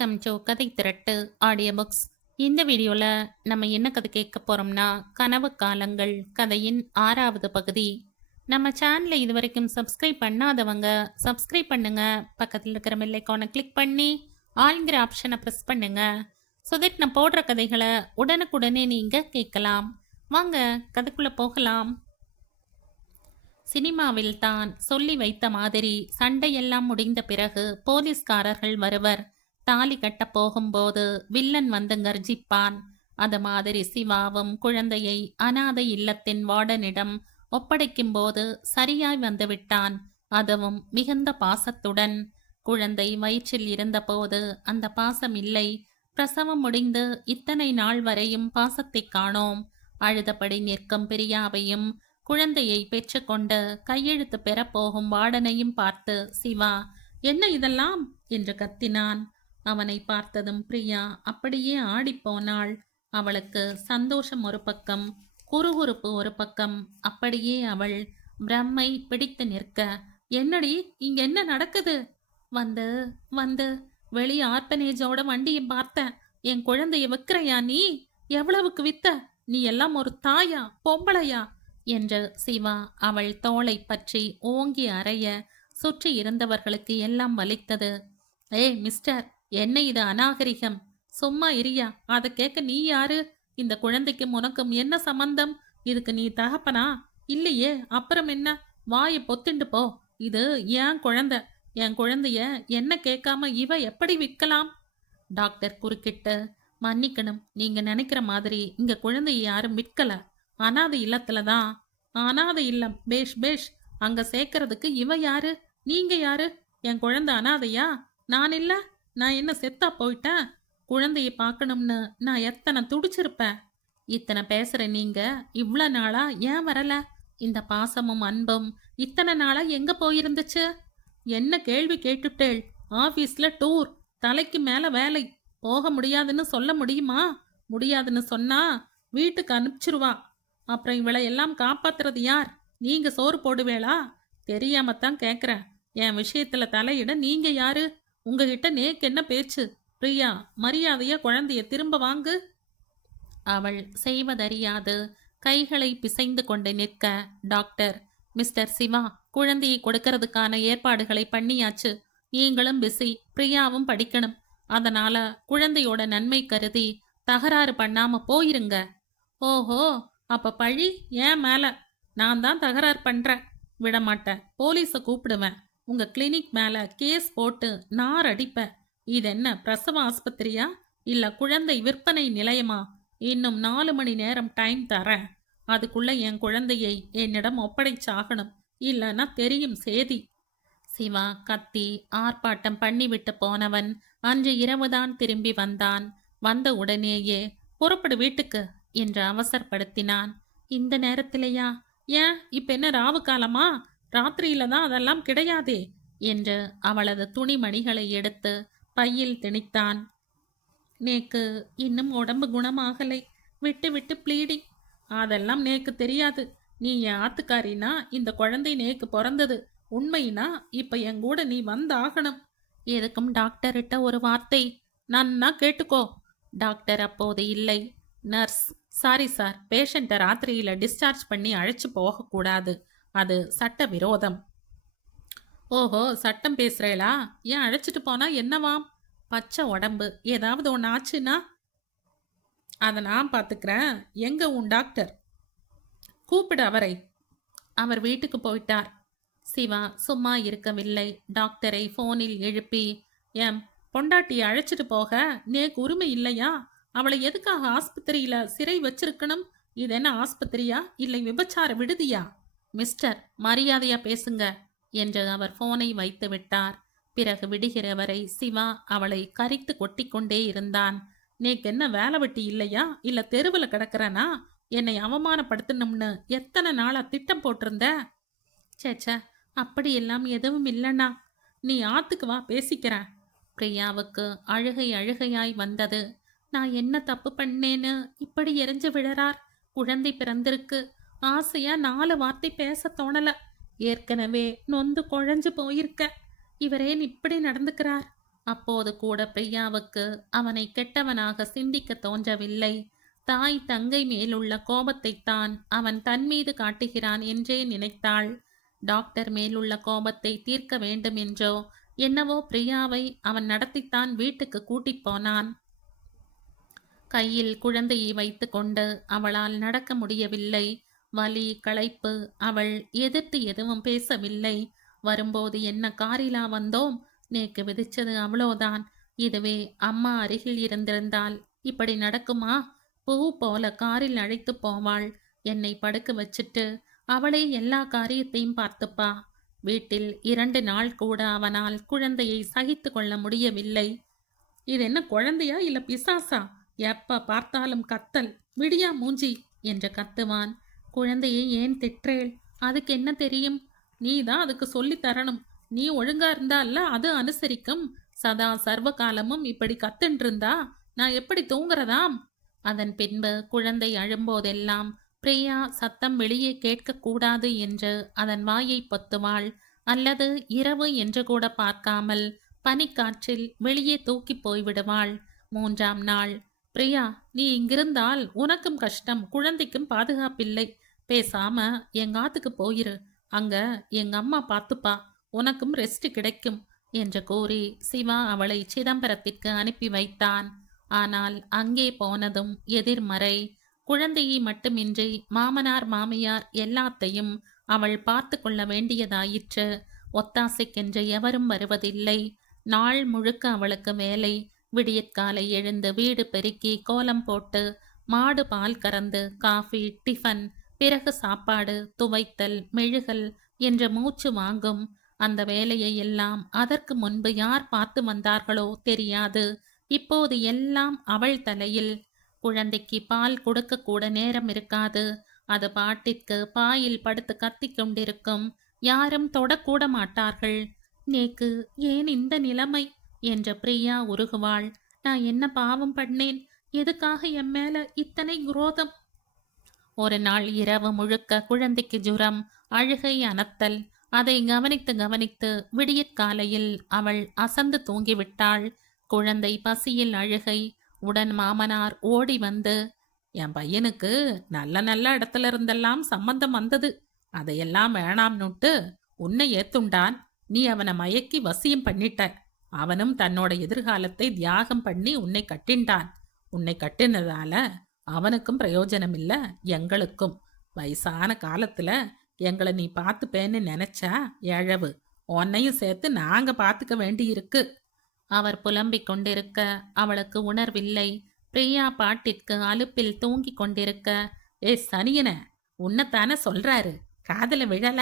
Welcome to கதை திரட்டு audio books. இந்த வீடியோவில் நம்ம என்ன கதை கேட்க போகிறோம்னா, கனவு காலங்கள் கதையின் 6வது பகுதி. நம்ம சேனலை இது வரைக்கும் சப்ஸ்கிரைப் பண்ணாதவங்க சப்ஸ்கிரைப் பண்ணுங்க. பக்கத்தில் இருக்கிற பெல் ஐகானை கிளிக் பண்ணி ஆல்ங்கிற ஆப்ஷனை ப்ரெஸ் பண்ணுங்க. ஸோ தட் நான் போடுற கதைகளை உடனுக்குடனே நீங்கள் கேட்கலாம். வாங்க கதைக்குள்ளே போகலாம். சினிமாவில் தான் சொல்லி வைத்த மாதிரி சண்டையெல்லாம் முடிந்த பிறகு போலீஸ்காரர்கள் வருவர். தாலி கட்ட போகும்போது வில்லன் வந்து கர்ஜிப்பான். அது மாதிரி சிவாவும் குழந்தையை அனாதை இல்லத்தின் வார்டனிடம் ஒப்படைக்கும் போது சரியாய் வந்து விட்டான். அதுவும் மிகுந்த பாசத்துடன். குழந்தை வயிற்றில் இருந்தபோது அந்த பாசம் இல்லை. பிரசவம் முடிந்து இத்தனை நாள் வரையும் பாசத்தை காணோம். அழுதபடி நிற்கும் பிரியாவையும் குழந்தையை பெற்றுக்கொண்டு கையெழுத்து பெறப்போகும் வார்டனையும் பார்த்து சிவா, என்ன இதெல்லாம் என்று கத்தினான். அவனை பார்த்ததும் பிரியா அப்படியே ஆடிப்போனாள். அவளுக்கு சந்தோஷம் ஒரு பக்கம், குறுகுறுப்பு ஒரு பக்கம். அப்படியே அவள் பிரம்மை பிடித்து நிற்க, என்னடி இங்க என்ன நடக்குது? வந்து வந்து வெளி ஆர்பனேஜோட வண்டியை பார்த்தேன். என் குழந்தைய விற்கிறையா நீ? எவ்வளவுக்கு வித்த? நீ எல்லாம் ஒரு தாயா பொம்பளையா என்று சிவா அவள் தோளை பற்றி ஓங்கி அறைய சுற்றி இருந்தவர்களுக்கு எல்லாம் வலித்தது. ஏய் மிஸ்டர், என்ன இது அநாகரிகம்? சும்மா இரியா, அதை கேட்க நீ யாரு? இந்த குழந்தைக்கும் உனக்கும் என்ன சம்பந்தம்? இதுக்கு நீ தகப்பனா? இல்லையே, அப்புறம் என்ன? வாயை பொத்துண்டு போ. இது என் குழந்தை. என் குழந்தைய என்ன கேட்காம இவ எப்படி விற்கலாம்? டாக்டர் குறுக்கிட்டு, மன்னிக்கணும், நீங்க நினைக்கிற மாதிரி இங்க குழந்தைய யாரும் விற்கல. அனாதை இல்லத்துல தான். அனாதை இல்லம் பேஷ் பேஷ். அங்க சேர்க்கறதுக்கு இவ யாரு? நீங்க யாரு? என் குழந்தை அனாதையா? நான் இல்ல. நான் என்ன செத்தா போயிட்டேன்? குழந்தைய பார்க்கணும்னு நான் எத்தனை துடிச்சிருப்பேன். இத்தனை பேசுற நீங்க இவ்வளோ நாளா ஏன் வரல? இந்த பாசமும் அன்பும் இத்தனை நாளா எங்க போயிருந்துச்சு? என்ன கேள்வி கேட்டுட்டேள்? ஆபீஸ்ல டூர், தலைக்கு மேல வேலை. போக முடியாதுன்னு சொல்ல முடியுமா? முடியாதுன்னு சொன்னா வீட்டுக்கு அனுப்பிச்சிருவா. அப்புறம் இவளை எல்லாம் காப்பாத்துறது யார்? நீங்க சோறு போடுவேளா? தெரியாமத்தான் கேக்குறேன். என் விஷயத்துல தலையிட நீங்க யாரு? உங்ககிட்ட நேக்கு என்ன பேச்சு? பிரியா, மரியாதையா குழந்தைய திரும்ப வாங்கு. அவள் செய்வதறியாது கைகளை பிசைந்து கொண்டு நிற்க, டாக்டர், மிஸ்டர் சிவா, குழந்தையை கொடுக்கறதுக்கான ஏற்பாடுகளை பண்ணியாச்சு. நீங்களும் பிஸி, பிரியாவும் படிக்கணும். அதனால குழந்தையோட நன்மை கருதி தகராறு பண்ணாம போயிருங்க. ஓஹோ, அப்ப பழி ஏன் மேல? நான் தான் தகராறு பண்றேன். விடமாட்டேன். போலீஸை கூப்பிடுவேன். உங்க கிளினிக் மேல கேஸ் போட்டு நார் அடிப்பேன். இது என்ன பிரசவ ஆஸ்பத்திரியா இல்ல குழந்தை விற்பனை நிலையமா? இன்னும் 4 மணி நேரம் டைம் தரேன். அதுக்குள்ள என் குழந்தையை என்னிடம் ஒப்படைச்சாகணும். இல்லைன்னா தெரியும் சேதி. சிவா கத்தி ஆர்ப்பாட்டம் பண்ணிவிட்டு போனவன் அன்று இரவுதான் திரும்பி வந்தான். வந்த உடனேயே புறப்படு வீட்டுக்கு என்று அவசரப்படுத்தினான். இந்த நேரத்திலேயா? ஏன் இப்ப என்ன ராவு காலமா? ராத்திரியில தான் அதெல்லாம் கிடையாதே என்று அவளது துணிமணிகளை எடுத்து பையில் திணித்தான். நேக்கு இன்னும் உடம்பு குணமாகலை. விட்டு விட்டு ப்ளீடிங். அதெல்லாம் நேக்கு தெரியாது. நீ என் ஆத்துக்காரினா இந்த குழந்தை நேக்கு பிறந்தது உண்மையினா இப்ப என் கூட நீ வந்தாகணும். எதுக்கும் டாக்டர்கிட்ட ஒரு வார்த்தை நன்னா கேட்டுக்கோ. டாக்டர் அப்போது இல்லை. நர்ஸ், சாரி சார், பேஷண்ட்டை ராத்திரியில டிஸ்சார்ஜ் பண்ணி அழைச்சு போகக்கூடாது. அது சட்ட விரோதம். ஓஹோ, சட்டம் பேசுறேளா? ஏன் அழைச்சிட்டு போனா என்னவாம்? பச்சை உடம்பு, ஏதாவது ஒன்று ஆச்சுன்னா? அதை நான் பார்த்துக்கிறேன். எங்க உன் டாக்டர்? கூப்பிடு அவரை. அவர் வீட்டுக்கு போயிட்டார். சிவா சும்மா இருக்கவில்லை. டாக்டரை போனில் எழுப்பி, ஏன் பொண்டாட்டியை அழைச்சிட்டு போக நேக்கு உரிமை இல்லையா? அவளை எதுக்காக ஆஸ்பத்திரியில சிறை வச்சிருக்கணும்? இது என்ன ஆஸ்பத்திரியா இல்லை விபச்சார விடுதியா? மிஸ்டர், மரியாதையா பேசுங்க என்று அவர் போனை வைத்து விட்டார். பிறகு விடுகிற வரை சிவா அவளை கரித்து கொட்டி கொண்டே இருந்தான். நேக்கு என்ன வேலை வெட்டி இல்லையா இல்ல தெருவில் கிடக்கிறனா? என்னை அவமானப்படுத்தணும்னு எத்தனை நாளா திட்டம் போட்டிருந்த? சேச்சா, அப்படியெல்லாம் எதுவும் இல்லைண்ணா. நீ ஆத்துக்கு வா, பேசிக்கிறேன். பிரியாவுக்கு அழுகை அழுகையாய் வந்தது. நான் என்ன தப்பு பண்ணேன்னு இப்படி எரிஞ்சு விழறார்? குழந்தை பிறந்திருக்கு. ஆசையா 4 வார்த்தை பேச தோணல. ஏற்கனவே நொந்து குழஞ்சு போயிருக்க. இவரேன் இப்படி நடந்துக்கிறார்? அப்போது கூட பிரியாவுக்கு அவனை கெட்டவனாக சிந்திக்க தோன்றவில்லை. தாய் தங்கை மேலுள்ள கோபத்தைத்தான் அவன் தன் மீது காட்டுகிறான் என்றே நினைத்தாள். டாக்டர் மேலுள்ள கோபத்தை தீர்க்க வேண்டும் என்றோ என்னவோ பிரியாவை அவன் நடத்தித்தான் வீட்டுக்கு கூட்டிப் போனான். கையில் குழந்தையை வைத்து கொண்டு அவளால் நடக்க முடியவில்லை. வலி, களைப்பு. அவள் எதிர்த்து எதுவும் பேசவில்லை. வரும்போது என்ன காரிலா வந்தோம், நேக்கு விதிச்சது அவ்வளோதான். இதுவே அம்மா அருகில் இருந்திருந்தால் இப்படி நடக்குமா? பூ போல காரில் அழைத்து போவாள். என்னை படுக்க வச்சுட்டு அவளே எல்லா காரியத்தையும் பார்த்துப்பா. வீட்டில் 2 நாள் கூட அவனால் குழந்தையை சகித்து கொள்ள முடியவில்லை. இது என்ன குழந்தையா இல்ல பிசாசா? எப்ப பார்த்தாலும் கத்தல், விடியா மூஞ்சி என்று கத்துவான். குழந்தையை ஏன் திற்றேள்? அதுக்கு என்ன தெரியும்? நீ தான் அதுக்கு சொல்லி தரணும். நீ ஒழுங்கா இருந்தால அது அனுசரிக்கும். சதா சர்வ காலமும் இப்படி கத்துன்றிருந்தா நான் எப்படி தூங்குறதாம்? அதன் பின்பு குழந்தை அழும்போதெல்லாம் பிரியா சத்தம் வெளியே கேட்கக்கூடாது என்று அதன் வாயை பொத்துவாள். அல்லது இரவு என்று கூட பார்க்காமல் பனிக்காற்றில் வெளியே தூக்கி போய்விடுவாள். 3ஆம் நாள், பிரியா, நீ இங்கிருந்தால் உனக்கும் கஷ்டம், குழந்தைக்கும் பாதுகாப்பில்லை. பேசாம எங்காத்துக்கு போயிரு. அங்க எங்க அம்மா பார்த்துப்பா. உனக்கும் ரெஸ்ட் கிடைக்கும் என்று கூறி சிவா அவளை சிதம்பரத்திற்கு அனுப்பி வைத்தான். ஆனால் அங்கே போனதும் எதிர்மறை. குழந்தையை மட்டுமின்றி மாமனார் மாமியார் எல்லாத்தையும் அவள் பார்த்து கொள்ள வேண்டியதாயிற்று. ஒத்தாசைக்கென்று எவரும் வருவதில்லை. நாள் முழுக்க அவளுக்கு வேலை. விடியற்காலை எழுந்து வீடு பெருக்கி கோலம் போட்டு மாடு பால் கறந்து காஃபி, டிஃபன், பிறகு சாப்பாடு, துவைத்தல், மெழுகல் என்ற மூச்சு வாங்கும். அந்த வேலையை எல்லாம் அதற்கு முன்பு யார் பார்த்து வந்தார்களோ தெரியாது. இப்போது எல்லாம் அவள் தலையில். குழந்தைக்கு பால் கொடுக்க கூட நேரம் இருக்காது. அது பாட்டிற்கு பாயில் படுத்து கத்திக் கொண்டிருக்கும். யாரும் தொடக்கூட மாட்டார்கள். நேக்கு ஏன் இந்த நிலைமை என்று பிரியா உருகுவாள். நான் என்ன பாவம் பண்ணேன்? எதுக்காக என் மேல இத்தனை குரோதம்? ஒரு நாள் இரவு முழுக்க குழந்தைக்கு ஜுரம், அழுகை, அனத்தல். அதை கவனித்து கவனித்து விடியற்காலையில் அவள் அசந்து தூங்கிவிட்டாள். குழந்தை பசியில் அழுகை. உடன் மாமனார் ஓடி வந்து, என் பையனுக்கு நல்ல நல்ல இடத்துல இருந்தெல்லாம் சம்பந்தம் வந்தது, அதையெல்லாம் வேணாம்னுட்டு உன்னை ஏத்துண்டான். நீ அவனை மயக்கி வசியம் பண்ணிட்ட. அவனும் தன்னோட எதிர்காலத்தை தியாகம் பண்ணி உன்னை கட்டின்டான். உன்னை கட்டினதால அவனுக்கும் பிரயோஜனம் இல்ல, எங்களுக்கும். வயசான காலத்துல எங்களை நீ பார்த்துப்பேன்னு நினைச்சா எழவு. உன்னையும் சேர்த்து நாங்க பார்த்துக்க வேண்டியிருக்கு. அவர் புலம்பிக் கொண்டிருக்க அவளுக்கு உணர்வில்லை. பிரியா பாட்டிற்கு அலுப்பில் தூங்கி கொண்டிருக்க, ஏ சனியன, உன்னைத்தானே சொல்றாரு, காதல விழல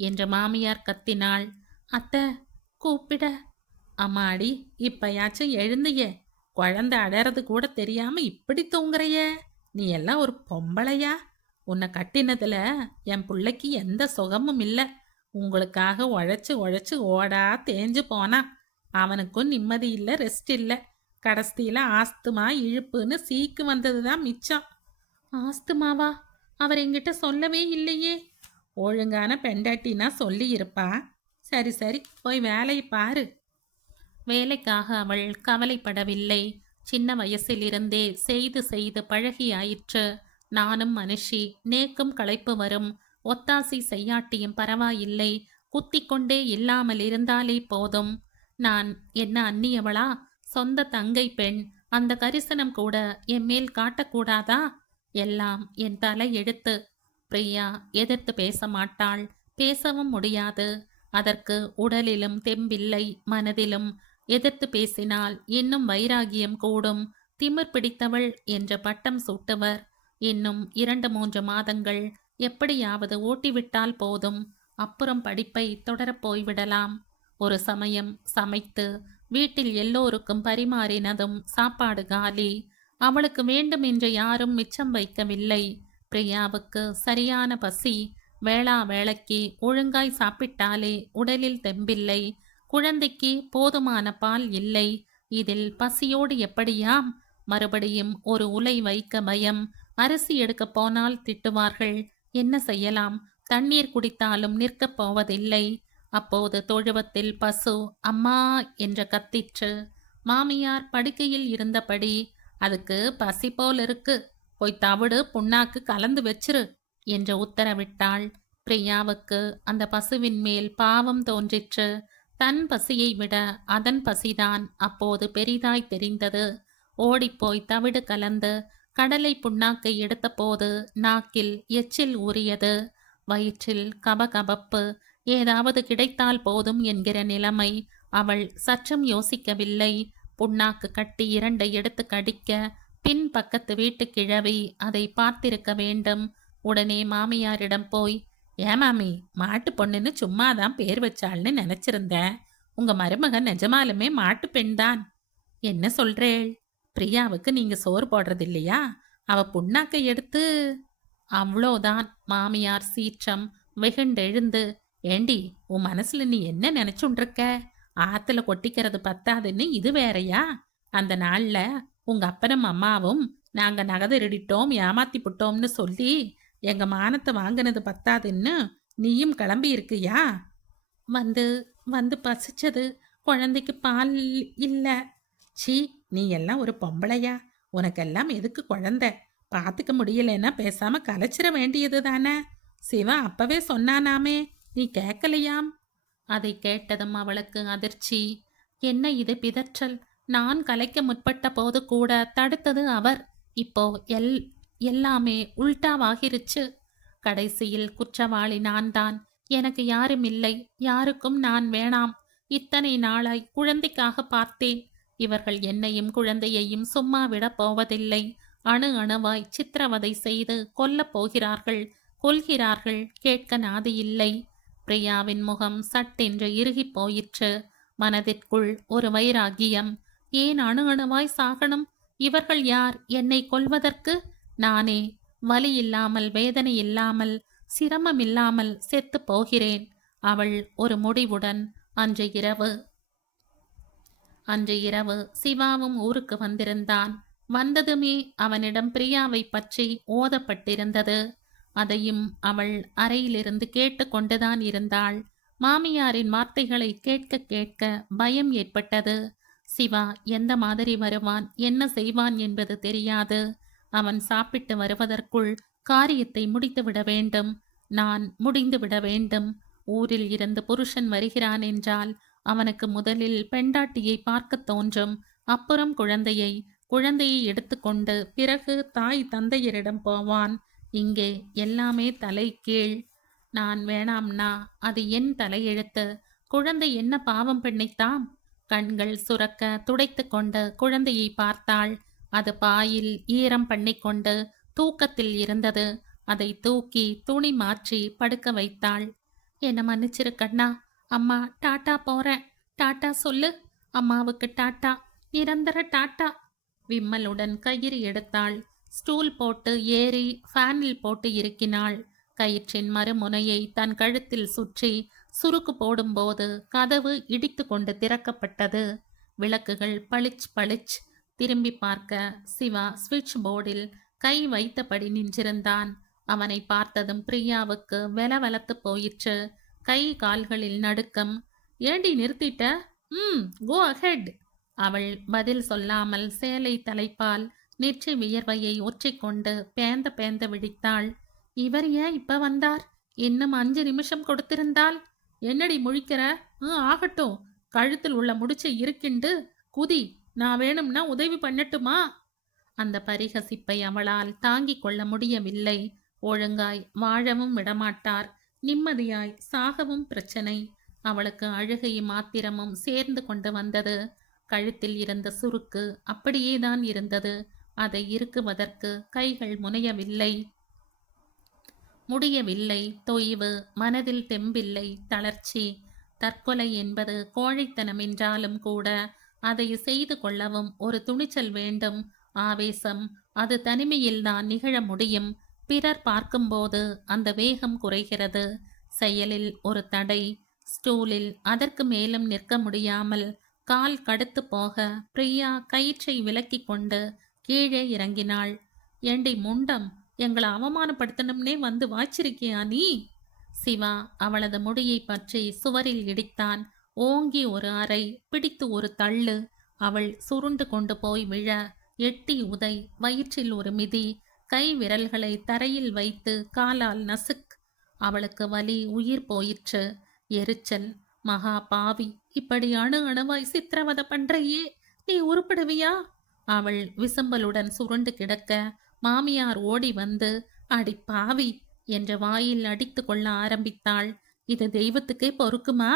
என்று மாமியார் கத்தினாள். அத்தை கூப்பிட. அம்மாடி, இப்பயாச்சும் எழுந்தியே. குழந்தை அடறது கூட தெரியாம இப்படி தூங்குறைய? நீ எல்லாம் ஒரு பொம்பளையா? உன்னை கட்டினதுல என் பிள்ளைக்கு எந்த சுகமும் இல்லை. உங்களுக்காக உழைச்சு உழைச்சு ஓடா தேஞ்சு போனான். அவனுக்கும் நிம்மதி இல்லை, ரெஸ்ட் இல்லை. கடைசியில ஆஸ்துமா இழுப்புன்னு சீக்கு வந்ததுதான் மிச்சம். ஆஸ்துமாவா? அவர் என்கிட்ட சொல்லவே இல்லையே. ஒழுங்கான பெண்டாட்டினா சொல்லி இருப்பா. சரி சரி, போய் வேலையை பாரு. வேலைக்காக அவள் கவலைப்படவில்லை. சின்ன வயசிலிருந்தே செய்து செய்து பழகியாயிற்று. நானும் மனுஷி, நேக்கும் களைப்பு வரும். ஒத்தாசி செய்யாட்டியும் பரவாயில்லை, குத்திக்கொண்டே இல்லாமல் இருந்தாலே போதும். நான் என்ன அந்நியவளா? சொந்த தங்கை பெண். அந்த கரிசனம் கூட என் மேல் காட்டக்கூடாதா? எல்லாம் என் தலை எழுத்து. பிரியா எதிர்த்து பேச மாட்டாள், பேசவும் முடியாது. அதற்கு உடலிலும் தெம்பில்லை, மனதிலும். எதிர்த்து பேசினால் இன்னும் வைராகியம் கூடும். திமிர் பிடித்தவள் என்ற பட்டம் சூட்டுவர். இன்னும் 2-3 மாதங்கள் எப்படியாவது ஓட்டிவிட்டால் போதும். அப்புறம் படிப்பை தொடரப் போய்விடலாம். ஒரு சமயம் சமைத்து வீட்டில் எல்லோருக்கும் பரிமாறினதும் சாப்பாடு காலி. அவளுக்கு வேண்டும் என்று யாரும் மிச்சம் வைக்கவில்லை. பிரியாவுக்கு சரியான பசி. வேளா வேளைக்கு ஒழுங்காய் சாப்பிட்டாலே உடலில் தெம்பில்லை. குழந்தைக்கு போதுமான பால் இல்லை. இதில் பசியோடு எப்படியாம்? மறுபடியும் ஒரு உலை வைக்க பயம். அரிசி எடுக்க போனால் திட்டுவார்கள். என்ன செய்யலாம்? தண்ணீர் குடித்தாலும் நிற்கப் போவதில்லை. அப்போது தொழுவத்தில் பசு அம்மா என்று கத்திற்று. மாமியார் படுக்கையில் இருந்தபடி, அதுக்கு பசி போல் இருக்கு, போய் தவிடு புண்ணாக்கு கலந்து வச்சிரு என்று உத்தரவிட்டாள். பிரியாவுக்கு அந்த பசுவின் மேல் பாவம் தோன்றிற்று. தன் பசியை விட அதன் பசிதான் அப்போது பெரிதாய் தெரிந்தது. ஓடிப்போய் தவிடு கலந்து கடலை புண்ணாக்கை எடுத்தபோது நாக்கில் எச்சில் ஊறியது. வயிற்றில் கபகபப்பு. ஏதாவது கிடைத்தால் போதும் என்கிற நிலைமை. அவள் சற்றும் யோசிக்கவில்லை. புண்ணாக்கு கட்டி 2 எடுத்து கடிக்க பின் பக்கத்து வீட்டு கிழவி அதை பார்த்திருக்க வேண்டும். உடனே மாமியாரிடம் போய், ஏமாமி, மாட்டு பொண்ணுன்னு சும்மாதான் பேர் வச்சாள்னு நினைச்சிருந்தேன். உங்க மருமகன் நிஜமாலுமே மாட்டு பெண்தான். என்ன சொல்றேள்? பிரியாவுக்கு நீங்க சோறு போடுறது இல்லையா? அவ புண்ணாக்கை எடுத்து. அவ்வளோதான். மாமியார் சீற்றம். வெகுண்டெழுந்து, ஏண்டி, உன் மனசுல நீ என்ன நினைச்சுண்டிருக்க? ஆத்துல கொட்டிக்கிறது பத்தாதுன்னு இது வேறையா? அந்த நாள்ல உங்க அப்பனும் அம்மாவும் நாங்க நகை திருடிட்டோம், ஏமாத்தி புட்டோம்னு சொல்லி எங்க மானத்தை வாங்கினது பத்தாதுன்னு நீயும் கிளம்பி இருக்கியா? வந்து வந்து பசிச்சது. குழந்தைக்கு பால் இல்ல. சீ, நீ எல்லாம் ஒரு பொம்பளையா? உனக்கெல்லாம் எதுக்கு குழந்தை? பார்த்துக்க முடியலன்னா பேசாம கலைச்சிட வேண்டியது தானே? சிவா அப்பவே சொன்னானாமே, நீ கேட்கலையாம். அதை கேட்டதும் அவளுக்கு அதிர்ச்சி. என்ன இது பிதற்றல்? நான் கலைக்க முற்பட்ட போது கூட தடுத்தது அவர். இப்போ எல்லாமே உல்டாவாகிருச்சு. கடைசியில் குற்றவாளி நான் தான். எனக்கு யாரும் இல்லை, யாருக்கும் நான் வேணாம். இத்தனை நாளாய் குழந்தைக்காக பார்த்தேன். இவர்கள் என்னையும் குழந்தையையும் சும்மா விட போவதில்லை. அணு அணுவாய் சித்திரவதை செய்து கொல்லப் போகிறார்கள், கொல்கிறார்கள். கேட்க நாதி இல்லை. பிரியாவின் முகம் சட்டென்று இறுகி போயிற்று. மனதிற்குள் ஒரு வைராகியம். ஏன் அணு அணுவாய் சாகணும்? இவர்கள் யார் என்னை கொல்வதற்கு? நானே வலி இல்லாமல், வேதனை இல்லாமல், சிரமம் இல்லாமல் செத்து போகிறேன். அவள் ஒரு முடிவுடன் அன்று இரவு சிவாவும் ஊருக்கு வந்திருந்தான். வந்ததுமே அவனிடம் பிரியாவை பற்றி ஓதப்பட்டிருந்தது. அதையும் அவள் அறையிலிருந்து கேட்டு கொண்டுதான் இருந்தாள். மாமியாரின் வார்த்தைகளை கேட்க கேட்க பயம் ஏற்பட்டது. சிவா எந்த மாதிரி வருவான், என்ன செய்வான் என்பது தெரியாது. அவன் சாப்பிட்டு வருவதற்குள் காரியத்தை முடித்துவிட வேண்டும். நான் முடிந்துவிட வேண்டும். ஊரில் இருந்து புருஷன் வருகிறான் என்றால் அவனுக்கு முதலில் பெண்டாட்டியை பார்க்க தோன்றும். அப்புறம் குழந்தையை எடுத்துக்கொண்டு பிறகு தாய் தந்தையரிடம் போவான். இங்கே எல்லாமே தலை கீழ். நான் வேணாம்னா அது என் தலையெழுத்து. குழந்தை என்ன பாவம் பண்ணித்தாம்? கண்கள் சுரக்க துடைத்து கொண்டு குழந்தையை பார்த்தாள். அது பாயில் ஈரம் பண்ணிக்கொண்டு தூக்கத்தில் இருந்தது. அதை தூக்கி துணி மாற்றி படுக்க வைத்தாள். என்ன மன்னிச்சிரு கண்ணா, அம்மா டாட்டா போறேன். டாட்டா சொல்லு. அம்மாவுக்கு டாட்டா, நிரந்தர டாட்டா. விம்மலுடன் கயிறு எடுத்தாள். ஸ்டூல் போட்டு ஏறி ஃபேனில் போட்டு இறுக்கினாள். கயிற்றின் மறுமுனையை தன் கழுத்தில் சுற்றி சுருக்கு போடும்போது கதவு இடித்து கொண்டு திறக்கப்பட்டது. விளக்குகள் பளிச் பளிச். திரும்பி பார்க்க சிவா ஸ்விட்ச் போர்டில் கை வைத்தபடி நின்றிருந்தான். அவனை பார்த்ததும் பிரியாவுக்கு வெலவெலத்து போயிற்று. கை கால்களில் நடுக்கம். ஏண்டி நிறுத்திட்ட? Go ahead. அவள் பதில் சொல்லாமல் சேலை தலைப்பால் நெற்றி வியர்வையை ஒற்றிக்கொண்டு பேந்த பேந்த விழித்தாள். இவர் ஏன் இப்ப வந்தார்? இன்னும் 5 நிமிஷம் கொடுத்திருந்தால். என்னடி முழிக்கிற? ஆகட்டும். கழுத்தில் உள்ள முடிச்சை இருக்கிண்டு குதி. நான் வேணும்னா உதவி பண்ணட்டுமா? அந்த பரிகசிப்பை அவளால் தாங்கிக் கொள்ள முடியவில்லை. ஒழுங்காய் வாழவும் விடமாட்டார். நிம்மதியாய் சாகவும் பிரச்சனை. அவளுக்கு அழுகையும் ஆத்திரமும் சேர்ந்து கொண்டு வந்தது. கழுத்தில் இருந்த சுருக்கு அப்படியேதான் இருந்தது. அதை இறுக்குவதற்கு கைகள் முடியவில்லை. தொய்வு. மனதில் தெம்பில்லை, தளர்ச்சி. தற்கொலை என்பது கோழைத்தனம் என்றாலும் கூட அதை செய்து கொள்ளவும் ஒரு துணிச்சல் வேண்டும். ஆவேசம். அது தனிமையில்தான் நிகழ முடியும். பிறர் பார்க்கும்போது அந்த வேகம் குறைகிறது. செயலில் ஒரு தடை. ஸ்டூலில் அதற்கு மேலும் நிற்க முடியாமல் கால் கடுத்து போக பிரியா கயிற்றை விலக்கி கொண்டு கீழே இறங்கினாள். ஏண்டி முண்டம், எங்களை அவமானப்படுத்தணும்னே வந்து வாய்ச்சிருக்கியா நீ? சிவா அவளது முடியை பற்றி சுவரில் இடித்தான். ஓங்கி ஒரு அறை, பிடித்து ஒரு தள்ளு. அவள் சுருண்டு கொண்டு போய் விழ, எட்டி உதை, வயிற்றில் ஒரு மிதி, கை விரல்களை தரையில் வைத்து காலால் நசுக். அவளுக்கு வலி உயிர் போயிற்று. எரிச்சல். மகா பாவி, இப்படி அணு அணுவாய் சித்திரவதை பண்றையே, நீ உருப்படுவியா? அவள் விசம்பலுடன் சுருண்டு கிடக்க மாமியார் ஓடி வந்து, அடி பாவி என்ற வாயில் அடித்து கொள்ள ஆரம்பித்தாள். இது தெய்வத்துக்கே பொறுக்குமா?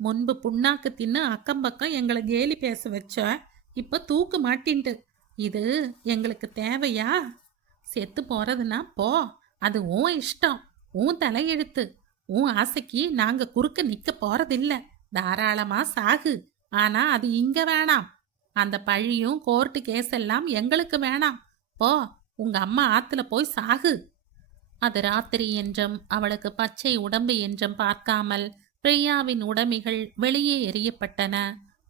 முன்பு புண்ணாக்கு தின்னு அக்கம் பக்கம் எங்களை கேலி பேச வச்ச, இப்ப தூக்கு மாட்டின்ட்டு. இது எங்களுக்கு தேவையா? செத்து போறதுன்னா போ, அது உன் இஷ்டம், உன் தலையெழுத்து. உன் ஆசைக்கு நாங்க குறுக்க நிக்க போறதில்ல. தாராளமா சாகு. ஆனா அது இங்க வேணாம். அந்த பழியும் கோர்ட்டு கேஸ் எல்லாம் எங்களுக்கு வேணாம். போ, உங்க அம்மா ஆத்துல போய் சாகு. அது ராத்திரி என்றும் அவளுக்கு பச்சை உடம்பு என்றும் பார்க்காமல் பிரியாவின் உடைமைகள் வெளியே எறியப்பட்டன.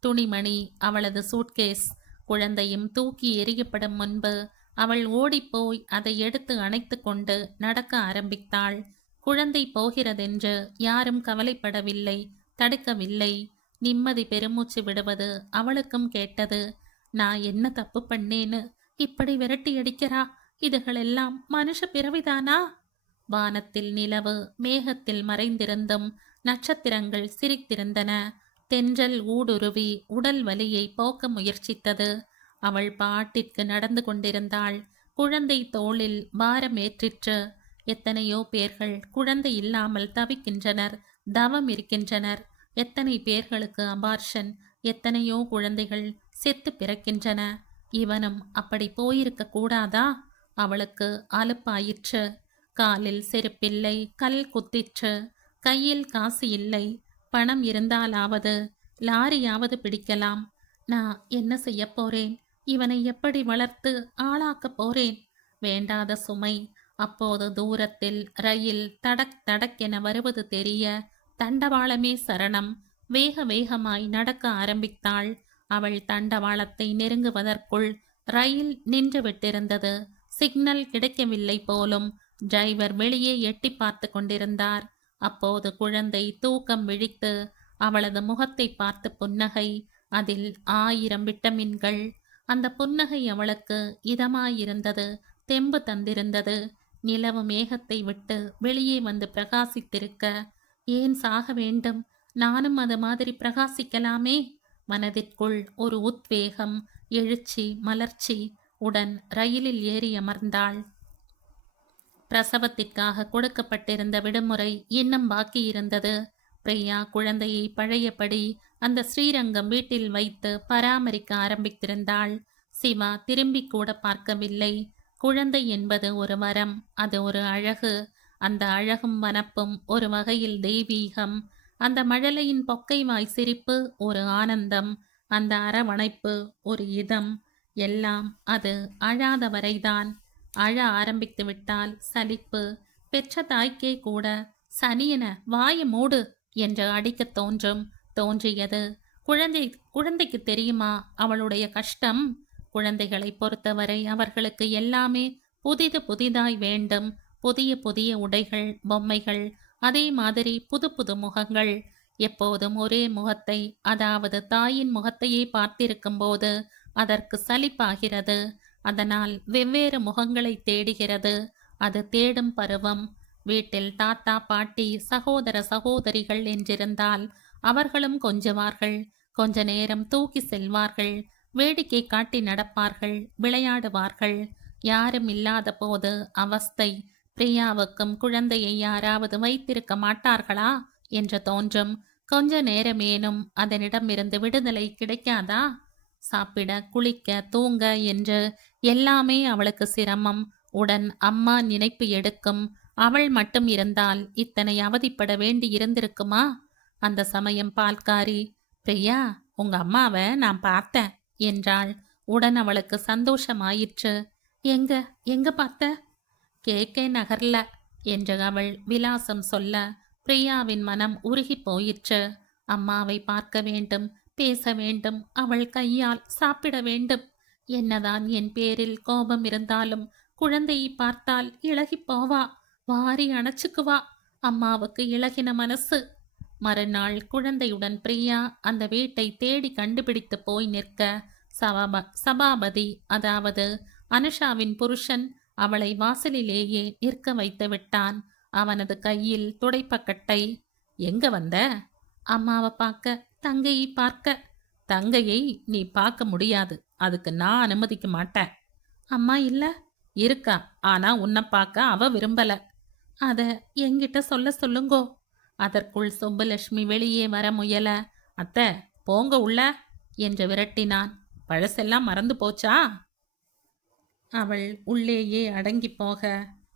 துணிமணி, அவளது சூட்கேஸ், குழந்தையும் தூக்கி எறியப்படும் முன்பு அவள் ஓடிப்போய் அதை எடுத்து அணைத்து கொண்டு நடக்க ஆரம்பித்தாள். குழந்தை போகிறதென்று யாரும் கவலைப்படவில்லை, தடுக்கவில்லை. நிம்மதி பெருமூச்சு விடுவது அவளுக்கும் கேட்டது. நான் என்ன தப்பு பண்ணேன்னு இப்படி விரட்டி அடிக்கிறா? இதுகளெல்லாம் மனுஷ பிறவிதானா? வானத்தில் நிலவு மேகத்தில் மறைந்திருந்தும் நட்சத்திரங்கள் சிரித்திருந்தன. தென்றல் ஊடுருவி உடல் வலியை போக்க முயற்சித்தது. அவள் பாட்டிற்கு நடந்து கொண்டிருந்தாள். குழந்தை தோளில் பாரமேற்றிற்று. எத்தனையோ பேர்கள் குழந்தை இல்லாமல் தவிக்கின்றனர், தவம் இருக்கின்றனர். எத்தனை பேர்களுக்கு அபார்ஷன், எத்தனையோ குழந்தைகள் செத்து பிறக்கின்றன. இவனும் அப்படி போயிருக்க கூடாதா? அவளுக்கு அலுப்பாயிற்று. காலில் செருப்பில்லை, கல் குத்திற்று. கையில் காசு இல்லை. பணம் இருந்தாலாவது லாரியாவது பிடிக்கலாம். நான் என்ன செய்ய போறேன்? இவனை எப்படி வளர்த்து ஆளாக்கப் போறேன்? வேண்டாத சுமை. அப்போது தூரத்தில் ரயில் தடக் தடக்கென வருவது தெரிய தண்டவாளமே சரணம். வேக வேகமாய் நடக்க ஆரம்பித்தாள். அவள் தண்டவாளத்தை நெருங்குவதற்குள் ரயில் நின்று விட்டிருந்தது. சிக்னல் கிடைக்கவில்லை போலும். டிரைவர் வெளியே எட்டி பார்த்து கொண்டிருந்தார். அப்போது குழந்தை தூக்கம் விழித்து அவளது முகத்தை பார்த்து புன்னகை. அதில் 1000 விட்டமின்கள். அந்த புன்னகை அவளுக்கு இதமாயிருந்தது, தெம்பு தந்திருந்தது. நிலவு மேகத்தை விட்டு வெளியே வந்து பிரகாசித்திருக்க, ஏன் சாக வேண்டும்? நானும் அது மாதிரி பிரகாசிக்கலாமே. மனதிற்குள் ஒரு உத்வேகம், எழுச்சி, மலர்ச்சி. உடன் ரயிலில் ஏறி அமர்ந்தாள். பிரசவத்திற்காக கொடுக்கப்பட்டிருந்த விடுமுறை இன்னும் பாக்கி இருந்தது. பிரியா குழந்தையை பழையபடி அந்த ஸ்ரீரங்கம் வீட்டில் வைத்து பராமரிக்க ஆரம்பித்திருந்தாள். சிவா திரும்பி கூட பார்க்கவில்லை. குழந்தை என்பது ஒரு வரம், அது ஒரு அழகு. அந்த அழகும் வனப்பும் ஒரு வகையில் தெய்வீகம். அந்த மழலையின் பொக்கை வாய் சிரிப்பு ஒரு ஆனந்தம். அந்த அரவணைப்பு ஒரு இதம். எல்லாம் அது அழாத வரைதான். அழ ஆரம்பித்து விட்டால் சலிப்பு. பெற்ற தாய்க்கே கூட சனியன வாய மூடு என்று அடிக்கத் தோன்றியது. குழந்தைக்கு தெரியுமா அவளுடைய கஷ்டம்? குழந்தைகளை பொறுத்தவரை அவர்களுக்கு எல்லாமே புதிதாய் வேண்டும். புதிய புதிய உடைகள், பொம்மைகள், அதே மாதிரி புது புது முகங்கள். எப்போதும் ஒரே முகத்தை, அதாவது தாயின் முகத்தையே பார்த்திருக்கும் போது அதற்கு சலிப்பாகிறது. அதனால் வெவ்வேறு முகங்களை தேடுகிறது. அது தேடும் பருவம். வீட்டில் தாத்தா, பாட்டி, சகோதர சகோதரிகள் என்றிருந்தால் அவர்களும் கொஞ்சுவார்கள். கொஞ்ச நேரம் தூக்கி செல்வார்கள். வேடிக்கை காட்டி நடப்பார்கள், விளையாடுவார்கள். யாரும் இல்லாத போது அவஸ்தை. பிரியாவுக்கும் குழந்தையை யாராவது வைத்திருக்க மாட்டார்களா என்று தோன்றும். கொஞ்ச நேரமேனும் அதனிடமிருந்து விடுதலை கிடைக்காதா? சாப்பிட, குளிக்க, தூங்க என்று எல்லாமே அவளுக்கு சிரமம். உடன் அம்மா நினைப்பு எடுக்கும். அவள் மட்டும் இருந்தால் இத்தனை அவதிப்பட வேண்டி இருந்திருக்குமா? அந்த சமயம் பால்காரி, பிரியா, உங்க அம்மாவை நான் பார்த்தேன் என்றாள். உடன் அவளுக்கு சந்தோஷமாயிற்று. எங்க எங்க பார்த்த? கேகே நகர்ல என்று அவள் விலாசம் சொல்ல பிரியாவின் மனம் உருகி போயிற்று. அம்மாவை பார்க்க வேண்டும், பேச வேண்டும், அவள் கையால் சாப்பிட வேண்டும். என்னதான் என் பேரில் கோபம் இருந்தாலும் குழந்தையை பார்த்தால் இளகி போவா, வாரி அணைச்சுக்குவா. அம்மாவுக்கு இளகின மனசு. மறுநாள் குழந்தையுடன் பிரியா அந்த வீட்டை தேடி கண்டுபிடித்து போய் நிற்க சபாபதி, அதாவது அனுஷாவின் புருஷன், அவளை வாசலிலேயே நிற்க வைத்து விட்டான். அவனது கையில் துடைப்பக்கட்டை. எங்க வந்த? அம்மாவை பார்க்க, தங்கையை பார்க்க. தங்கையை நீ பார்க்க முடியாது, அதுக்கு நான் அனுமதிக்க மாட்டேன். அம்மா இல்ல? இருக்கா, ஆனா உன்னை பார்க்க அவ விரும்பல. அத என்கிட்ட சொல்ல சொல்லுங்கோ. அதற்குள் சுப்புலட்சுமி வெளியே வர முயல. அத்தை போங்க உள்ள என்று விரட்டினான். பழசெல்லாம் மறந்து போச்சா? அவள் உள்ளேயே அடங்கி போக,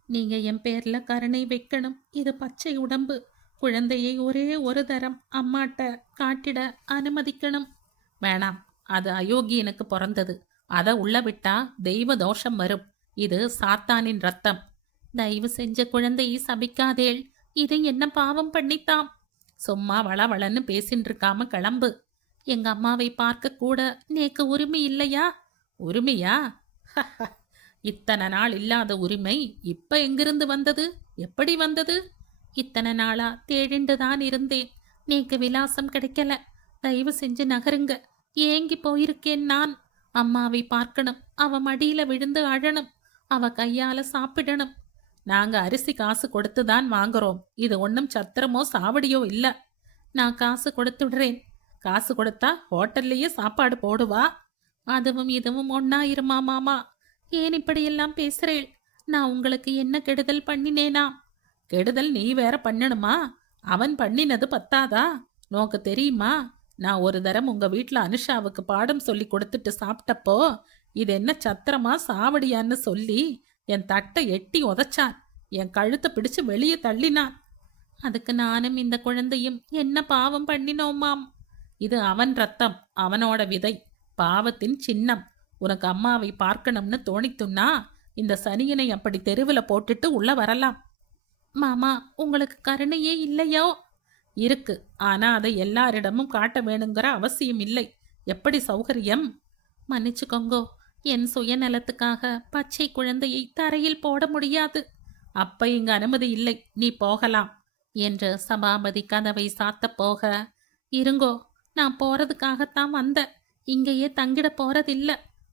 நீங்க என் பேர்ல கருணை வைக்கணும். இது பச்சை உடம்பு. குழந்தையை ஒரே ஒரு தரம் அம்மாட்ட காட்டிட அனுமதிக்கணும். வேணாம், அது அயோக்கியனுக்கு பிறந்தது. அதை உள்ள விட்டா தெய்வ தோஷம் வரும். இது சாத்தானின் ரத்தம். தயவு செஞ்ச குழந்தையை சபிக்காதேள். இது என்ன பாவம் பண்ணித்தாம்? சும்மா வளவளன்னு பேசின்னு இருக்காம கிளம்பு. எங்க அம்மாவை பார்க்க கூட நேக்கு உரிமை இல்லையா? உரிமையா? இத்தனை நாள் இல்லாத உரிமை இப்ப எங்கிருந்து வந்தது? எப்படி வந்தது? இத்தனை நாளா தேடிண்டுதான் இருந்தேன். நேக்கு விலாசம் கிடைக்கல. தயவு செஞ்சு நகருங்க. ஏங்கி போயிருக்கேன் நான். அம்மாவை பார்க்கணும். அவ மடியில விழுந்து அழணும். அவ கையால சாப்பிடணும். நாங்க அரிசி காசு கொடுத்துதான் வாங்குறோம். இது ஒன்றும் சத்திரமோ சாவடியோ இல்ல. நான் காசு கொடுத்துடுறேன். காசு கொடுத்தா ஹோட்டல்லையே சாப்பாடு போடுவா. அதுவும் இதுவும் ஒன்னாயிருமா மாமா? ஏன் இப்படியெல்லாம் பேசுறேள்? நான் உங்களுக்கு என்ன கெடுதல் பண்ணினேனா? கெடுதல் நீ வேற பண்ணணுமா? அவன் பண்ணினது பத்தாதா? நோக்கு தெரியுமா? நான் ஒரு தரம் உங்க வீட்டுல அனுஷாவுக்கு பாடம் சொல்லி கொடுத்துட்டு சாப்பிட்டப்போ இது என்ன சத்திரமா சாவடியான்னு சொல்லி என் தட்டை எட்டி உதைச்சான். என் கழுத்தை பிடிச்சு வெளியே தள்ளினான். அதுக்கு நானும் இந்த குழந்தையும் என்ன பாவம் பண்ணினோமாம்? இது அவன் ரத்தம், அவனோட விதை, பாவத்தின் சின்னம். உனக்கு அம்மாவை பார்க்கணும்னு தோணித்துன்னா இந்த சனியனை அப்படி தெருவில் போட்டுட்டு உள்ள வரலாம். மாமா, உங்களுக்கு கருணையே இல்லையோ? இருக்கு, ஆனா அதை எல்லாரிடமும் காட்ட வேணுங்கிற அவசியம் இல்லை. எப்படி சௌகரியம்? மன்னிச்சுக்கோங்கோ, என் சுயநலத்துக்காக பச்சை குழந்தையை தரையில் போட முடியாது. அப்ப இங்க அனுமதி இல்லை, நீ போகலாம் என்று சபாபதி கதவை சாத்த போக, இருங்கோ, நான் போறதுக்காகத்தான் வந்த. இங்கேயே தங்கிட போறதில்ல.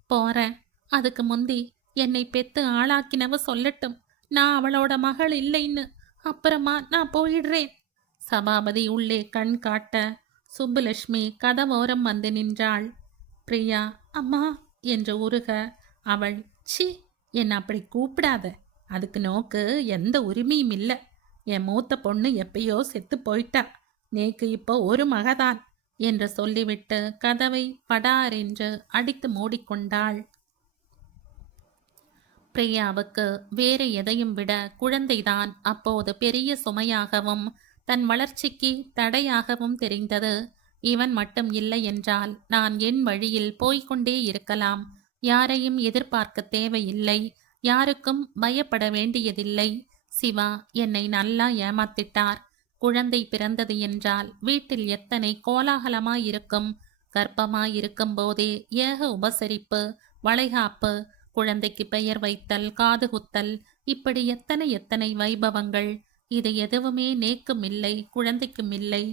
போறேன். அதுக்கு முந்தி என்னை பெத்து ஆளாக்கினவ சொல்லட்டும் நான் அவளோட மகள் இல்லைன்னு. அப்புறமா நான் போயிடுறேன். சபாபதி உள்ளே கண் காட்ட சுப்புலட்சுமி கதவோரம் வந்து நின்றாள். பிரியா அம்மா என்று உருக, அவள் சி, என்னை அப்படி கூப்பிடாத. அதுக்கு நோக்கு எந்த உரிமையும் இல்லை. என் மூத்த பொண்ணு எப்பயோ செத்து போயிட்டா. நேக்கு இப்போ ஒரு மகதான் என்று சொல்லிவிட்டு கதவை படார் என்று அடித்து மூடிக்கொண்டாள். பிரியாவுக்கு வேறு எதையும் விட குழந்தைதான் அப்போது பெரிய சுமையாகவும் தன் வளர்ச்சிக்கு தடையாகவும் தெரிந்தது. இவன் மட்டும் இல்லை என்றால் நான் என் வழியில் போய்கொண்டே இருக்கலாம். யாரையும் எதிர்பார்க்க தேவையில்லை. யாருக்கும் பயப்பட வேண்டியதில்லை. சிவா என்னை நல்லா ஏமாத்திட்டார். குழந்தை பிறந்தது என்றால் வீட்டில் எத்தனை கோலாகலமாயிருக்கும். கர்ப்பமாயிருக்கும் போதே ஏக உபசரிப்பு, வளைகாப்பு, குழந்தைக்கு பெயர் வைத்தல், காது குத்தல், இப்படி எத்தனை எத்தனை வைபவங்கள். இது எதுவுமே நேக்கும் இல்லை, குழந்தைக்கும் இல்லை.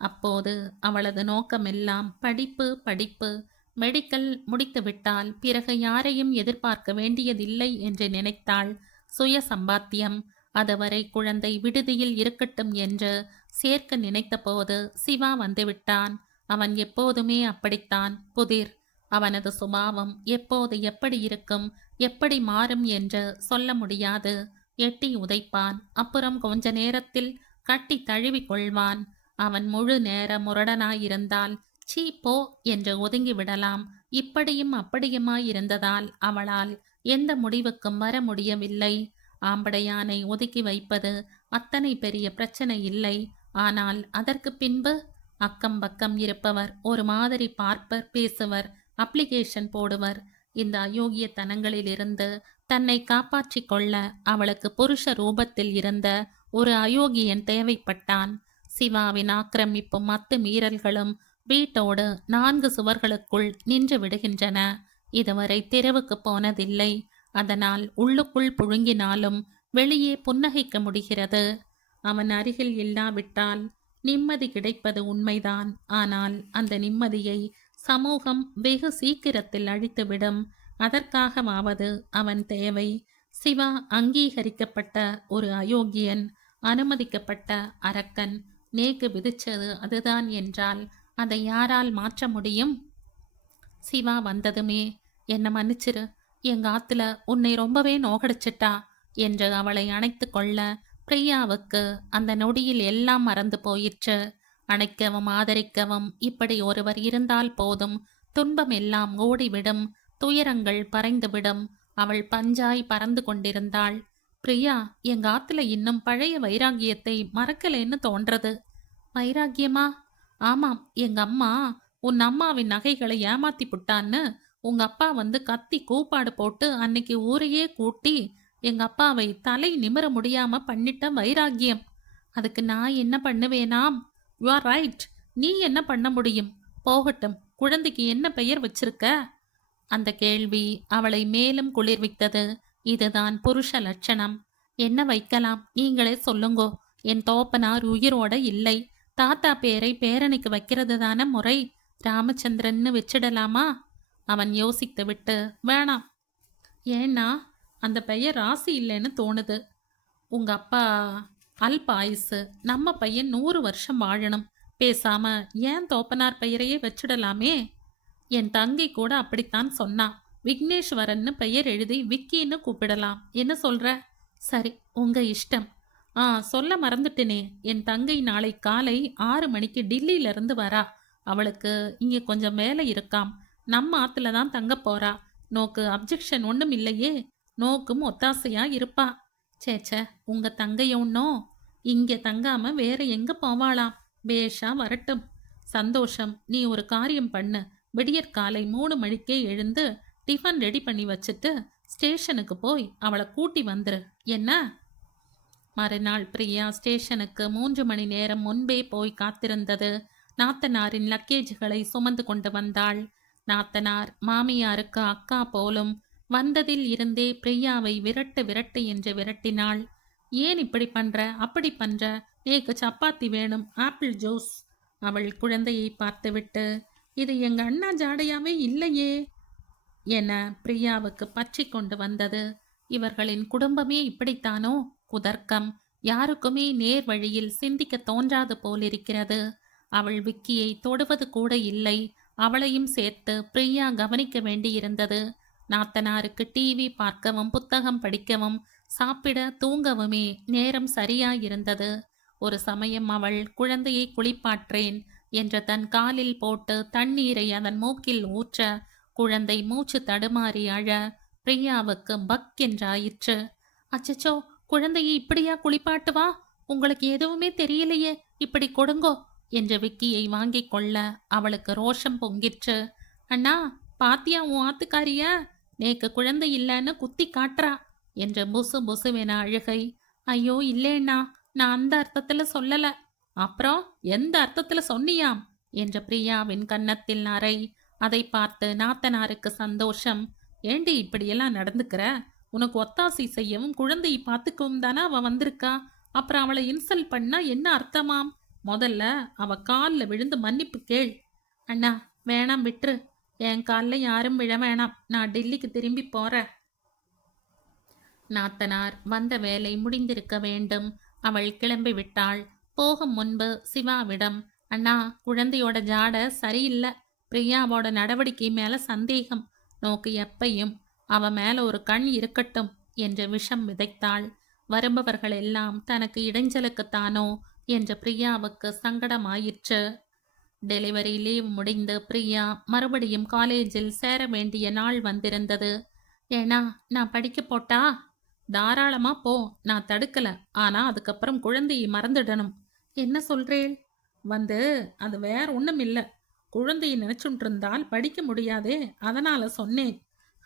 அப்போது அவளது நோக்கமெல்லாம் படிப்பு படிப்பு. மெடிக்கல் முடித்துவிட்டால் பிறகு யாரையும் எதிர்பார்க்க வேண்டியதில்லை என்று நினைத்தாள். சுய சம்பாத்தியம். அதுவரை குழந்தை விடுதியில் இருக்கட்டும் என்று சேர்க்க நினைத்த போது சிவா வந்துவிட்டான். அவன் எப்போதுமே அப்படித்தான், புதிர். அவனது சுபாவம் எப்போது எப்படி இருக்கும், எப்படி மாறும் என்று சொல்ல முடியாது. எட்டி உதைப்பான், அப்புறம் கொஞ்ச நேரத்தில் கட்டி தழுவி கொள்வான். அவன் முழு நேர முரடனாயிருந்தால் சீ போ என்று ஒதுங்கி விடலாம். இப்படியும் அப்படியுமாயிருந்ததால் அவளால் எந்த முடிவுக்கும் வர முடியவில்லை. ஆம்படையானை ஒதுக்கி வைப்பது அத்தனை பெரிய பிரச்சனை இல்லை. ஆனால் அதற்கு பின்பு அக்கம் பக்கம் இருப்பவர் ஒரு மாதிரி பார்ப்பர், பேசுவர், அப்ளிகேஷன் போடுவர். இந்த அயோக்கியத்தனங்களிலிருந்து தன்னை காப்பாற்றி கொள்ள அவளுக்கு புருஷ ரூபத்தில் இருந்த ஒரு அயோக்கியன் தேவைப்பட்டான். சிவாவின் ஆக்கிரமிப்பும் மத்து மீறல்களும் வீட்டோடு 4 சுவர்களுக்குள் நின்று விடுகின்றன. இதுவரை தெருவுக்கு போனதில்லை. அதனால் உள்ளுக்குள் புழுங்கினாலும் வெளியே புன்னகைக்க முடிகிறது. அவன் அருகில் இல்லாவிட்டால் நிம்மதி கிடைப்பது உண்மைதான். ஆனால் அந்த நிம்மதியை சமூகம் வெகு சீக்கிரத்தில் அழித்துவிடும். அதற்காகவாவது அவன் தேவை. சிவா அங்கீகரிக்கப்பட்ட ஒரு அயோக்கியன், அனுமதிக்கப்பட்ட அரக்கன். நேக்கு விதிச்சது அதுதான் என்றால் அதை யாரால் மாற்ற முடியும்? சிவா வந்ததுமே, என்ன மன்னிச்சிரு, எங்க ஆத்துல உன்னை ரொம்பவே நோகடிச்சிட்டா என்று அவளை அணைத்து கொள்ள பிரியாவுக்கு அந்த நொடியில் எல்லாம் மறந்து போயிற்று. அணைக்கவும் ஆதரிக்கவும் இப்படி ஒருவர் இருந்தால் போதும். துன்பம் எல்லாம் ஓடிவிடும், துயரங்கள் பறைந்துவிடும். அவள் பஞ்சாய் பறந்து கொண்டிருந்தாள். பிரியா, எங்க ஆத்துல இன்னும் பழைய வைராகியத்தை மறக்கலேன்னு தோன்றது. வைராகியமா? ஆமாம், எங்க அம்மா உன் அம்மாவின் நகைகளை ஏமாத்தி புட்டான்னு உங்க அப்பா வந்து கத்தி கூப்பாடு போட்டு அன்னைக்கு ஊரையே கூட்டி எங்க அப்பாவை தலை நிமிர முடியாம பண்ணிட்ட வைராகியம். அதுக்கு நான் என்ன பண்ணுவேனாம்? You are right. நீ என்ன பண்ண முடியும்? போகட்டும், குழந்தைக்கு என்ன பெயர் வச்சிருக்க? அந்த கேள்வி அவளை மேலும் குளிர்வித்தது. இதுதான் புருஷ லட்சணம். என்ன வைக்கலாம், நீங்களே சொல்லுங்கோ. என் தோப்பனார் உயிரோட இல்லை. தாத்தா பேரை பேரனுக்கு வைக்கிறது தானே முறை. ராமச்சந்திரன்னு வச்சிடலாமா? அவன் யோசித்து விட்டு, வேணாம். ஏன்னா அந்த பெயர் ராசி இல்லைன்னு தோணுது. உங்க அப்பா அல்ப ஆயுசு, நம்ம பையன் 100 வருஷம் வாழணும். பேசாம ஏன் தோப்பனார் பெயரையே வச்சிடலாமே. என் தங்கை கூட அப்படித்தான் சொன்னா. விக்னேஸ்வரன்னு பெயர் எழுதி விக்கின்னு கூப்பிடலாம். என்ன சொல்ற? சரி, உங்க இஷ்டம். சொல்ல மறந்துட்டேனே, என் தங்கை நாளை காலை 6 மணிக்கு டில்லியிலிருந்து வரா. அவளுக்கு இங்கே கொஞ்சம் வேலை இருக்காம். நம்ம ஆத்துல தான் தங்க போறா. நோக்கு அப்ஜெக்ஷன் ஒன்றும் இல்லையே? நோக்கும் ஒத்தாசையா இருப்பா. சேச்ச, உங்க தங்கைய ஒன்றும் இங்கே தங்காம வேற எங்க போவாளாம். பேஷா வரட்டும். சந்தோஷம். நீ ஒரு காரியம் பண்ணு. விடியற்காலை 3 மணிக்கே எழுந்து டிஃபன் ரெடி பண்ணி வச்சுட்டு ஸ்டேஷனுக்கு போய் அவளை கூட்டி வந்துரு. என்ன? மறுநாள் பிரியா ஸ்டேஷனுக்கு 3 மணி நேரம் முன்பே போய் காத்திருந்தது. நாத்தனாரின் லக்கேஜ்களை சுமந்து கொண்டு வந்தாள். நாத்தனார் மாமியாருக்கு அக்கா போலும். வந்ததில் இருந்தே பிரியாவை விரட்டு விரட்டு என்று விரட்டினாள். ஏன் இப்படி பண்ற, அப்படி பண்ற, நேக்கு சப்பாத்தி வேணும், ஆப்பிள் ஜூஸ். அவள் குழந்தையை பார்த்துவிட்டு, இது எங்க அண்ணா ஜாடையாவே இல்லையே என பிரியாவுக்கு பற்றி கொண்டு வந்தது. இவர்களின் குடும்பமே இப்படித்தானோ? குதர்க்கம். யாருக்குமே நேர் வழியில் சிந்திக்க தோன்றாது போலிருக்கிறது. அவள் விக்கியை தொடுவது கூட இல்லை. அவளையும் சேர்த்து பிரியா கவனிக்க வேண்டியிருந்தது. நாத்தனாருக்கு டிவி பார்க்கவும் புத்தகம் படிக்கவும் சாப்பிட தூங்கவுமே நேரம் சரியாயிருந்தது. ஒரு சமயம் அவள் குழந்தையை குளிப்பாற்றேன் என்று தன் காலில் போட்டு தண்ணீரை அதன் மூக்கில் ஊற்ற குழந்தை மூச்சு தடுமாறி அழ பிரியாவுக்கு பக் என்றாயிற்று. அச்சச்சோ, குழந்தையை இப்படியா குளிப்பாட்டுவா? உங்களுக்கு எதுவுமே தெரியலையே, இப்படி கொடுங்கோ என்று விக்கியை வாங்கி கொள்ள அவளுக்கு ரோஷம் பொங்கிற்று. அண்ணா, பாத்தியா உன் ஆத்துக்காரிய? நேக்கு குழந்தை இல்லைன்னு குத்தி காட்டுறா என்று புசு புசுவென அழுகை. ஐயோ இல்லேண்ணா, நான் அந்த அர்த்தத்துல சொல்லல. அப்புறம் எந்த அர்த்தத்துல சொன்னியாம் என்ற பிரியாவின் கன்னத்தில் அறை. அதை பார்த்து நாத்தனாருக்கு சந்தோஷம். ஏண்டி இப்படியெல்லாம் நடந்துக்கிற? உனக்கு ஒத்தாசை செய்யவும் குழந்தையை பார்த்துக்கவும் தானே அவ வந்திருக்கா. அப்புறம் அவளை இன்சல்ட் பண்ணா என்ன அர்த்தமாம்? முதல்ல அவ காலில் விழுந்து மன்னிப்பு கேள். அண்ணா வேணாம், விட்டுரு. என் காலில் யாரும் விழ வேணாம். நான் டெல்லிக்கு திரும்பி போறேன். நாத்தனார் வந்த வேலை முடிந்திருக்க வேண்டும். அவள் கிளம்பி விட்டாள். போகும் முன்பு சிவாவிடம், அண்ணா, குழந்தையோட ஜாட சரியில்லை. பிரியாவோட நடவடிக்கை மேல சந்தேகம். நோக்கு எப்பையும் அவ மேல ஒரு கண் இருக்கட்டும் என்று விஷம் விதைத்தாள். வருபவர்கள் எல்லாம் தனக்கு இடைஞ்சலுக்குத்தானோ என்று பிரியாவுக்கு சங்கடமாயிற்று. டெலிவரி லீவ் முடிந்து பிரியா மறுபடியும் காலேஜில் சேர வேண்டிய நாள் வந்திருந்தது. ஏன்னா நான் படிக்க போட்டா? தாராளமா போ, நான் தடுக்கல. ஆனா அதுக்கப்புறம் குழந்தையை மறந்துடணும். என்ன சொல்றேள்? அது வேற ஒண்ணும் இல்லை. குழந்தையை நினைச்சுட்டு இருந்தால் படிக்க முடியாதே, அதனால சொன்னேன்.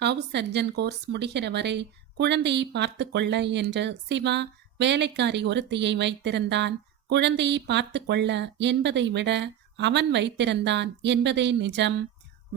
ஹவுஸ் சர்ஜன் கோர்ஸ் முடிகிற வரை குழந்தையை பார்த்து கொள்ள என்று சிவா வேலைக்காரி ஒருத்தியை வைத்திருந்தான். குழந்தையை பார்த்து கொள்ள என்பதை விட அவன் வைத்திருந்தான் என்பதே நிஜம்.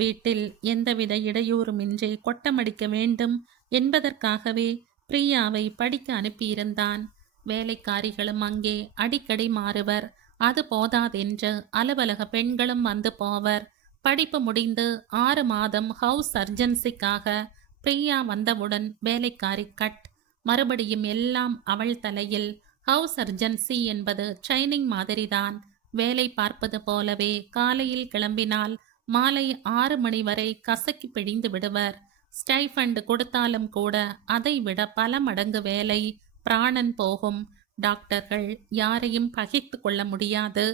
வீட்டில் எந்தவித இடையூறுமின்றி கொட்டமடிக்க வேண்டும் என்பதற்காகவே பிரியாவை படிக்க அனுப்பியிருந்தான். வேலைக்காரிகளும் அங்கே அடிக்கடி மாறுவர். அது போதாதென்று அலுவலக பெண்களும் வந்து போவர். படிப்பு முடிந்து 6 மாதம் ஹவுஸ் சர்ஜன்சிக்காக பிரியா வந்தவுடன் வேலைக்காரி கட். மறுபடியும் எல்லாம் அவள் தலையில். ஹவுஸ் சர்ஜன்சி என்பது ட்ரைனிங் மாதிரிதான். வேலை பார்ப்பது போலவே காலையில் கிளம்பினால் மாலை 6 மணி வரை கசக்கி பிழிந்து விடுவர். ஸ்டைஃபண்ட் கொடுத்தாலும் கூட அதை விட பல மடங்கு வேலை. பிராணன் போகும். டாக்டர்கள் யாரையும் பகைத்து கொள்ள முடியாது.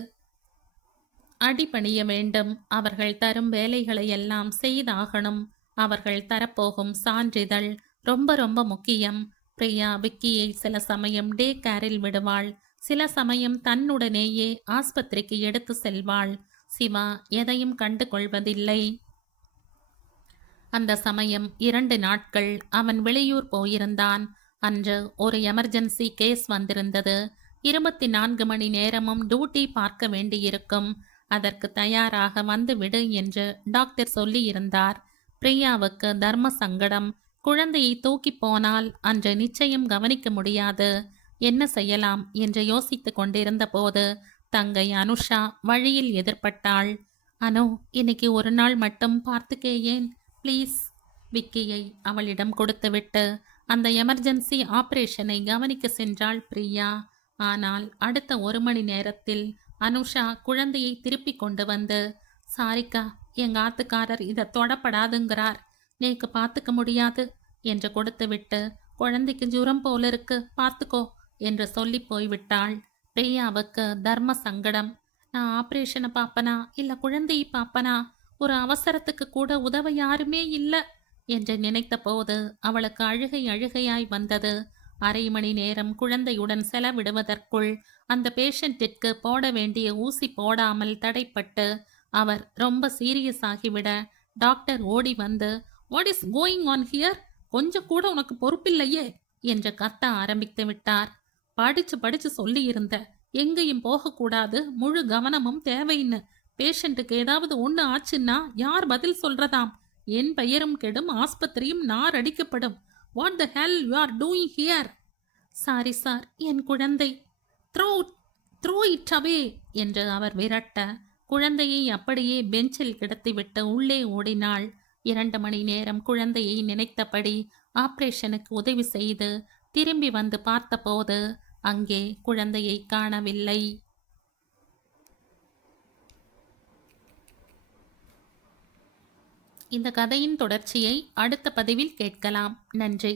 அடிபணிய வேண்டும். அவர்கள் தரும் வேலைகளை எல்லாம் செய்தாகணும். அவர்கள் தரப்போகும் சான்றிதழ் ரொம்ப ரொம்ப முக்கியம். பிரியா விக்கியை சில சமயம் டே கேரில் விடுவாள். சில சமயம் தன்னுடனேயே ஆஸ்பத்திரிக்கு எடுத்து செல்வாள். சிவா எதையும் கண்டு கொள்வதில்லை. அந்த சமயம் 2 நாட்கள் அவன் வெளியூர் போயிருந்தான். அன்று ஒரு எமர்ஜென்சி கேஸ் வந்திருந்தது. 24 மணி நேரமும் டியூட்டி பார்க்க வேண்டியிருக்கும். அதற்கு தயாராக வந்து விடு என்று டாக்டர் சொல்லியிருந்தார். பிரியாவுக்கு தர்ம சங்கடம். குழந்தையை தூக்கி போனால் அன்று நிச்சயம் கவனிக்க முடியாது. என்ன செய்யலாம் என்று யோசித்து கொண்டிருந்த போது தங்கை அனுஷா வழியில் எதிர்பட்டாள். அனு, இன்னைக்கு ஒரு நாள் மட்டும் பார்த்துக்கேயேன் ப்ளீஸ். விக்கியை அவளிடம் கொடுத்துவிட்டு அந்த எமர்ஜென்சி ஆபரேஷனை கவனிக்க சென்றாள் பிரியா. ஆனால் அடுத்த 1 மணி நேரத்தில் அனுஷா குழந்தையை திருப்பி கொண்டு வந்து, சாரிக்கா, எங்க ஆத்துக்காரர் இதை தொடப்படாதுங்கிறார், நேக்கு பார்த்துக்க முடியாது என்று கொடுத்துவிட்டு, குழந்தைக்கு ஜுரம் போல இருக்கு, பார்த்துக்கோ என்று சொல்லி போய்விட்டாள். பிரியாவுக்கு தர்ம சங்கடம். நான் ஆபரேஷனை பாப்பனா இல்ல குழந்தையை பாப்பனா, ஒரு அவசரத்துக்கு கூட உதவ யாருமே இல்ல என்று நினைத்த போது அவளுக்கு அழுகை அழுகையாய் வந்தது. 1/2 மணி நேரம் குழந்தையுடன் செலவிடுவதற்குள் அந்த பேஷண்டிற்கு போட வேண்டிய ஊசி போடாமல் தடைப்பட்டு அவர் ரொம்ப சீரியஸ் ஆகிவிட டாக்டர் ஓடி வந்து, what is going on here, கொஞ்சம் கூட உனக்கு பொறுப்பில்லையே என்று கத்த ஆரம்பித்து விட்டார். படிச்சு சொல்லியிருந்த, எங்கேயும் போகக்கூடாது, முழு கவனமும் தேவைன்னு. பேஷண்ட்டுக்கு ஏதாவது ஒன்று ஆச்சுன்னா யார் பதில் சொல்றதாம்? என் பெயரும் கெடும், ஆஸ்பத்திரியும் நார் அடிக்கப்படும். What the hell you are doing here? Sorry sir, என் குழந்தை. த்ரோ இட் அவே என்று அவர் விரட்ட குழந்தையை அப்படியே பெஞ்சில் கிடத்திவிட்டு உள்ளே ஓடினாள். 2 மணி நேரம் குழந்தையை நினைத்தபடி ஆபரேஷனுக்கு உதவி செய்து திரும்பி வந்து பார்த்தபோது அங்கே குழந்தையை காணவில்லை. இந்த கதையின் தொடர்ச்சியை அடுத்த பதிவில் கேட்கலாம். நன்றி.